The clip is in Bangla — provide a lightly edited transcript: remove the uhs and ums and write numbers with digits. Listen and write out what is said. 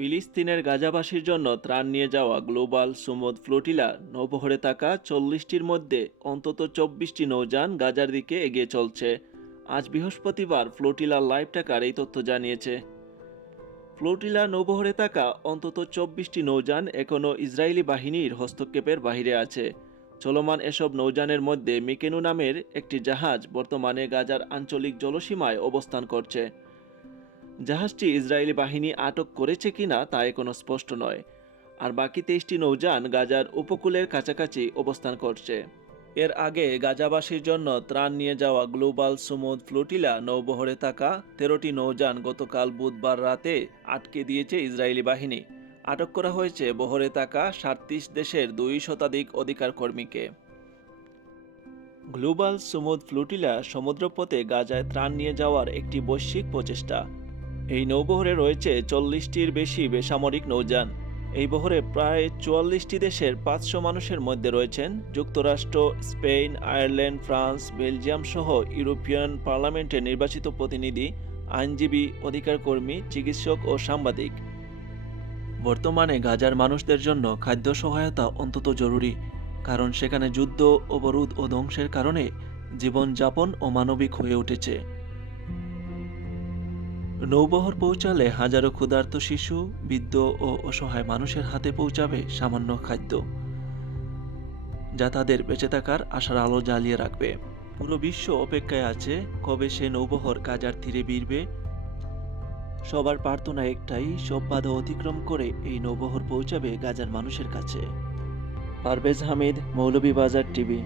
ফিলিস্তিনের গাজাবাসীর জন্য ত্রাণ নিয়ে যাওয়া গ্লোবাল সুমুদ ফ্লোটিলা নৌবহরে থাকা 40টির মধ্যে অন্তত 24টি নৌযান গাজার দিকে এগিয়ে চলছে। আজ বৃহস্পতিবার ফ্লোটিলা লাইভ টাকার এই তথ্য জানিয়েছে। ফ্লোটিলা নৌবহরে থাকা অন্তত 24টি নৌযান এখনও ইসরায়েলি বাহিনীর হস্তক্ষেপের বাহিরে আছে। চলমান এসব নৌযানের মধ্যে মিকেনু নামের একটি জাহাজ বর্তমানে গাজার আঞ্চলিক জলসীমায় অবস্থান করছে। জাহাজটি ইসরায়েলি বাহিনী আটক করেছে কিনা তা এখনো স্পষ্ট নয়। আর বাকি 23টি নৌযান গাজার উপকূলের কাছাকাছি অবস্থান করছে। এর আগে গাজাবাসীর জন্য ত্রাণ নিয়ে যাওয়া গ্লোবাল সুমুদ ফ্লোটিলা নৌবহরে থাকা 13টি নৌযান গতকাল বুধবার রাতে আটকে দিয়েছে ইসরায়েলি বাহিনী। আটক করা হয়েছে বহরে থাকা 37 দেশের 2 শতাধিক অধিকার কর্মীকে। গ্লোবাল সুমুদ ফ্লোটিলা সমুদ্রপথে গাজায় ত্রাণ নিয়ে যাওয়ার একটি বৈশ্বিক প্রচেষ্টা। এই নৌবহরে রয়েছে 40টির বেশি বেসামরিক নৌযান। এই বহরে প্রায় 44টি দেশের 500 মানুষের মধ্যে রয়েছেন যুক্তরাষ্ট্র, স্পেন, আয়ারল্যান্ড, ফ্রান্স, বেলজিয়াম সহ ইউরোপিয়ান পার্লামেন্টের নির্বাচিত প্রতিনিধি, আইনজীবী, অধিকার কর্মী, চিকিৎসক ও সাংবাদিক। বর্তমানে গাজার মানুষদের জন্য খাদ্য সহায়তা অত্যন্ত জরুরি, কারণ সেখানে যুদ্ধ, অবরোধ ও ধ্বংসের কারণে জীবনযাপন অমানবিক হয়ে উঠেছে। নৌবহর পৌঁছালে হাজারো ক্ষুধার্ত শিশু, বৃদ্ধ ও অসহায় মানুষের হাতে পৌঁছাবে সামান্য খাদ্য, যা তাদের বেঁচে থাকার আশার আলো জ্বালিয়ে রাখবে। পুরো বিশ্ব অপেক্ষায় আছে কবে সে নৌবহর গাজার তীরে ভিড়বে। সবার প্রার্থনা একটাই, সব বাধা অতিক্রম করে এই নৌবহর পৌঁছাবে গাজার মানুষের কাছে। পারভেজ হামিদ, মৌলভীবাজার টিভি।